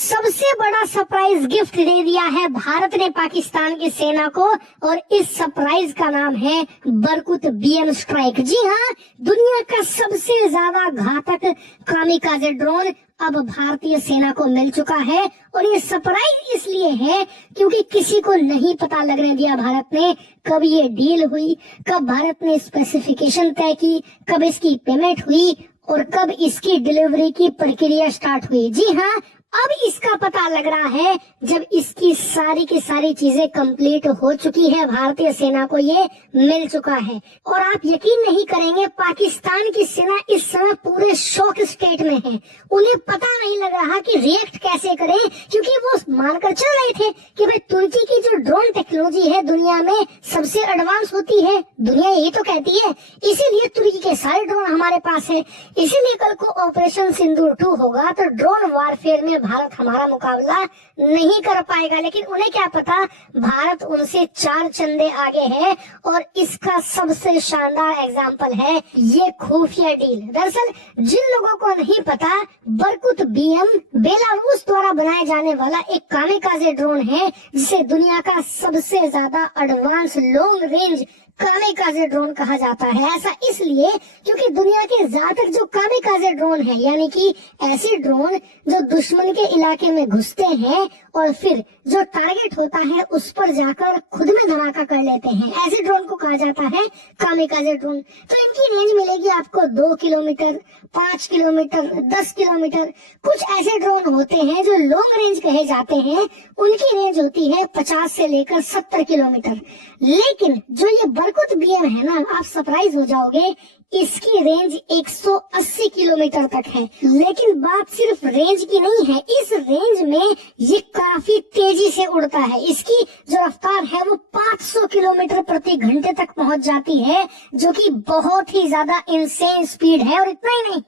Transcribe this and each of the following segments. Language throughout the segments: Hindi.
सबसे बड़ा सरप्राइज गिफ्ट दे दिया है भारत ने पाकिस्तान की सेना को और इस सरप्राइज का नाम है बरकुत बीएम स्ट्राइक। जी हाँ, दुनिया का सबसे ज्यादा घातक कामिकाज़े ड्रोन अब भारतीय सेना को मिल चुका है और ये सरप्राइज इसलिए है क्योंकि किसी को नहीं पता लगने दिया भारत ने कब ये डील हुई, कब भारत ने स्पेसिफिकेशन तय की, कब इसकी पेमेंट हुई और कब इसकी डिलीवरी की प्रक्रिया स्टार्ट हुई। जी हाँ, अब इसका पता लग रहा है जब इसकी सारी की सारी चीजें कंप्लीट हो चुकी है, भारतीय सेना को ये मिल चुका है। और आप यकीन नहीं करेंगे, पाकिस्तान की सेना इस समय पूरे शॉक स्टेट में है। उन्हें पता नहीं लग रहा कि रिएक्ट कैसे करें, क्योंकि वो मानकर चल रहे थे कि भाई तुर्की की जो ड्रोन टेक्नोलॉजी है दुनिया में सबसे एडवांस होती है, दुनिया यही तो कहती है, इसीलिए तुर्की के सारे ड्रोन हमारे पास है। इसीलिए कल को ऑपरेशन सिंदूर 2 होगा तो ड्रोन वारफेयर में भारत हमारा मुकाबला नहीं कर पाएगा। लेकिन उन्हें क्या पता, भारत उनसे 4 चंदे आगे है और इसका सबसे शानदार एग्जाम्पल है ये खुफिया डील। दरअसल जिन लोगों को नहीं पता, बरकुत बीएम बेलारूस द्वारा बनाए जाने वाला एक कामिकाज़े ड्रोन है जिसे दुनिया का सबसे ज्यादा एडवांस लॉन्ग रेंज कामिकाज़े ड्रोन कहा जाता है। ऐसा इसलिए क्योंकि दुनिया के ज्यादातर जो कामिकाज़े ड्रोन है, यानी कि ऐसे ड्रोन जो दुश्मन के इलाके में घुसते हैं और फिर जो टारगेट होता है उस पर जाकर खुद में धमाका कर लेते हैं, ऐसे ड्रोन को कहा जाता है कामिकाज़े ड्रोन। तो इनकी रेंज मिलेगी आपको 2 किलोमीटर, 5 किलोमीटर, 10 किलोमीटर। कुछ ऐसे ड्रोन होते हैं जो लॉन्ग रेंज कहे जाते हैं, उनकी रेंज होती है 50 से लेकर 70 किलोमीटर। लेकिन जो ये बरकुत बीएम है ना, आप सरप्राइज हो जाओगे, इसकी रेंज 180 किलोमीटर तक है। लेकिन बात सिर्फ रेंज की नहीं है, इस रेंज में ये काफी तेजी से उड़ता है। इसकी जो रफ्तार है वो 500 किलोमीटर प्रति घंटे तक पहुंच जाती है, जो कि बहुत ही ज्यादा इंसेन स्पीड है। और इतना ही नहीं,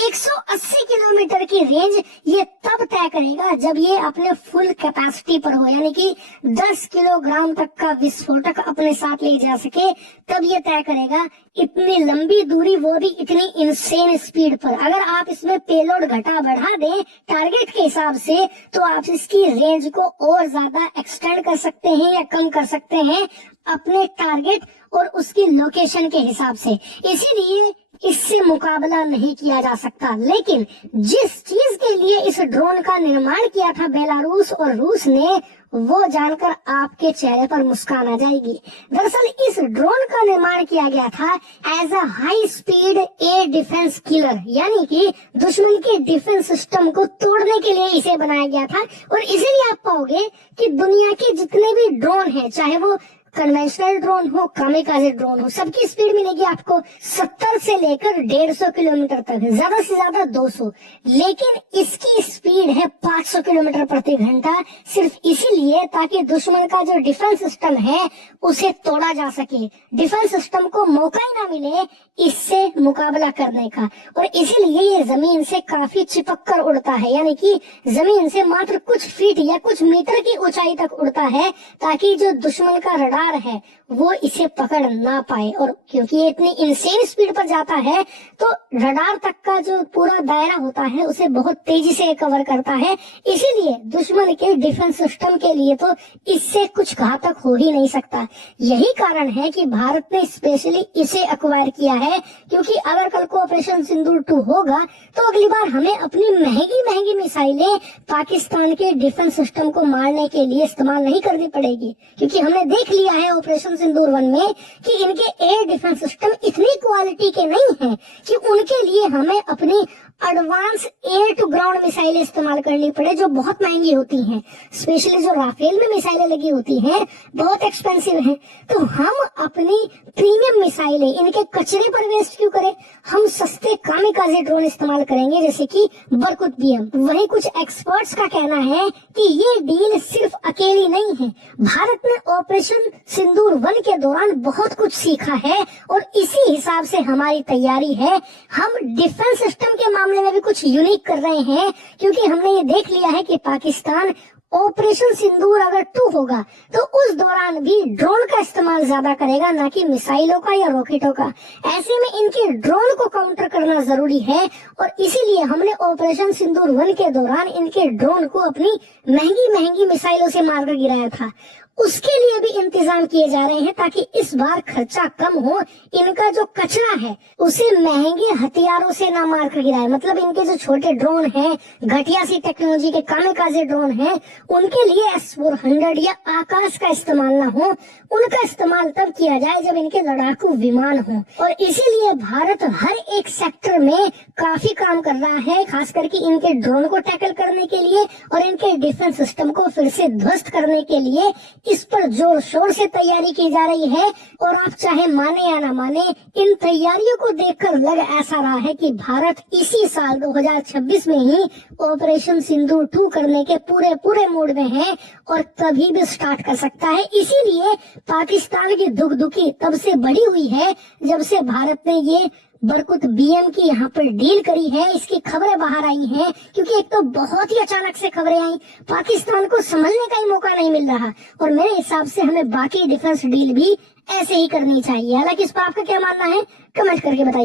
180 किलोमीटर की रेंज ये तब तय करेगा जब ये अपने फुल कैपेसिटी पर हो, यानी कि 10 किलोग्राम तक का विस्फोटक अपने साथ ले जा सके, तब ये तय करेगा। इतनी लंबी दूरी, वो भी इतनी इंसेन स्पीड पर। अगर आप इसमें पेलोड घटा बढ़ा दें टारगेट के हिसाब से, तो आप इसकी रेंज को और ज्यादा एक्सटेंड कर सकते हैं या कम कर सकते हैं अपने टारगेट और उसकी लोकेशन के हिसाब से। इसीलिए इससे मुकाबला नहीं किया जा सकता। लेकिन जिस चीज के लिए इस ड्रोन का निर्माण किया था बेलारूस और रूस ने, वो जानकर आपके चेहरे पर मुस्कान आ जाएगी। दरअसल इस ड्रोन का निर्माण किया गया था as a high speed air defence killer, यानी कि दुश्मन के डिफेंस सिस्टम को तोड़ने के लिए इसे बनाया गया था। और इसीलिए आप पाओगे कि दुनिया के जितने भी ड्रोन हैं, चाहे वो कन्वेंशनल ड्रोन हो, कामिकाज़े ड्रोन हो, सबकी स्पीड मिलेगी आपको 70 से लेकर 150 किलोमीटर तक, ज्यादा से ज्यादा 200। लेकिन इसकी स्पीड है 500 किलोमीटर प्रति घंटा, सिर्फ इसीलिए ताकि दुश्मन का जो डिफेंस सिस्टम है उसे तोड़ा जा सके, डिफेंस सिस्टम को मौका ही ना मिले इससे मुकाबला करने का। और इसीलिए ये जमीन से काफी चिपक कर उड़ता है, यानी कि जमीन से मात्र कुछ फीट या कुछ मीटर की ऊंचाई तक उड़ता है, ताकि जो दुश्मन का रडार है वो इसे पकड़ ना पाए। और क्योंकि ये इतनी इंसेन स्पीड पर जाता है, तो रडार तक का जो पूरा दायरा होता है उसे बहुत तेजी से कवर करता है। इसीलिए दुश्मन के डिफेंस सिस्टम के लिए तो इससे कुछ घातक हो ही नहीं सकता। यही कारण है कि भारत ने स्पेशली इसे एक्वायर किया है, क्योंकि अगर कल को ऑपरेशन सिंदूर 2 होगा तो अगली बार हमें अपनी महंगी महंगी मिसाइलें पाकिस्तान के डिफेंस सिस्टम को मारने के लिए इस्तेमाल नहीं करनी पड़ेगी। क्योंकि हमने देख लिया है ऑपरेशन सिंदूर 1 में कि इनके एयर डिफेंस सिस्टम इतनी क्वालिटी के नहीं हैं कि उनके लिए हमें अपनी एडवांस एयर टू ग्राउंड मिसाइलें इस्तेमाल करनी पड़े, जो बहुत महंगी होती हैं। स्पेशली जो राफेल में मिसाइलें लगी होती हैं बहुत एक्सपेंसिव हैं। तो हम अपनी प्रीमियम मिसाइलें इनके कचरे पर वेस्ट क्यों करें, हम सस्ते कामिकाज़े ड्रोन इस्तेमाल करेंगे, जैसे कि बरकुत बीएम। वहीं कुछ एक्सपर्ट्स का कहना है कि ये डील सिर्फ अकेली नहीं है, भारत ने ऑपरेशन सिंदूर 1 के दौरान बहुत कुछ सीखा है और इसी हिसाब से हमारी तैयारी है। हम डिफेंस सिस्टम के मामले में भी कुछ यूनिक कर रहे हैं, क्योंकि हमने ये देख लिया है कि पाकिस्तान ऑपरेशन सिंदूर अगर 2 होगा तो उस दौरान भी ड्रोन का इस्तेमाल ज्यादा करेगा, ना कि मिसाइलों का या रॉकेटों का। ऐसे में इनके ड्रोन को काउंटर करना जरूरी है और इसीलिए हमने ऑपरेशन सिंदूर 1 के दौरान इनके ड्रोन को अपनी महंगी महंगी मिसाइलों से मारकर गिराया था। उसके लिए भी इंतजाम किए जा रहे हैं ताकि इस बार खर्चा कम हो, इनका जो कचरा है उसे महंगे हथियारों से ना मार कर गिराए। मतलब इनके जो छोटे ड्रोन हैं, घटिया सी टेक्नोलॉजी के कामेकाजे ड्रोन हैं, उनके लिए S-400 या आकाश का इस्तेमाल ना हो, उनका इस्तेमाल तब किया जाए जब इनके लड़ाकू विमान हो। और इसीलिए भारत हर एक सेक्टर में काफी काम कर रहा है, खास करके इनके ड्रोन को टैकल करने के लिए और इनके डिफेंस सिस्टम को फिर से ध्वस्त करने के लिए इस पर जोर शोर से तैयारी की जा रही है। और आप चाहे माने या ना माने, इन तैयारियों को देखकर लग ऐसा रहा है कि भारत इसी साल 2026 में ही ऑपरेशन सिंदूर 2 करने के पूरे मूड में है और कभी भी स्टार्ट कर सकता है। इसीलिए पाकिस्तान की दुखी तब से बढ़ी हुई है जब से भारत ने ये बरकुत BM की यहाँ पर डील करी है। इसकी खबरें बाहर आई हैं क्योंकि एक तो बहुत ही अचानक से खबरें आई, पाकिस्तान को संभलने का ही मौका नहीं मिल रहा। और मेरे हिसाब से हमें बाकी डिफेंस डील भी ऐसे ही करनी चाहिए। हालांकि इस पर आपका क्या मानना है, कमेंट करके बताइए।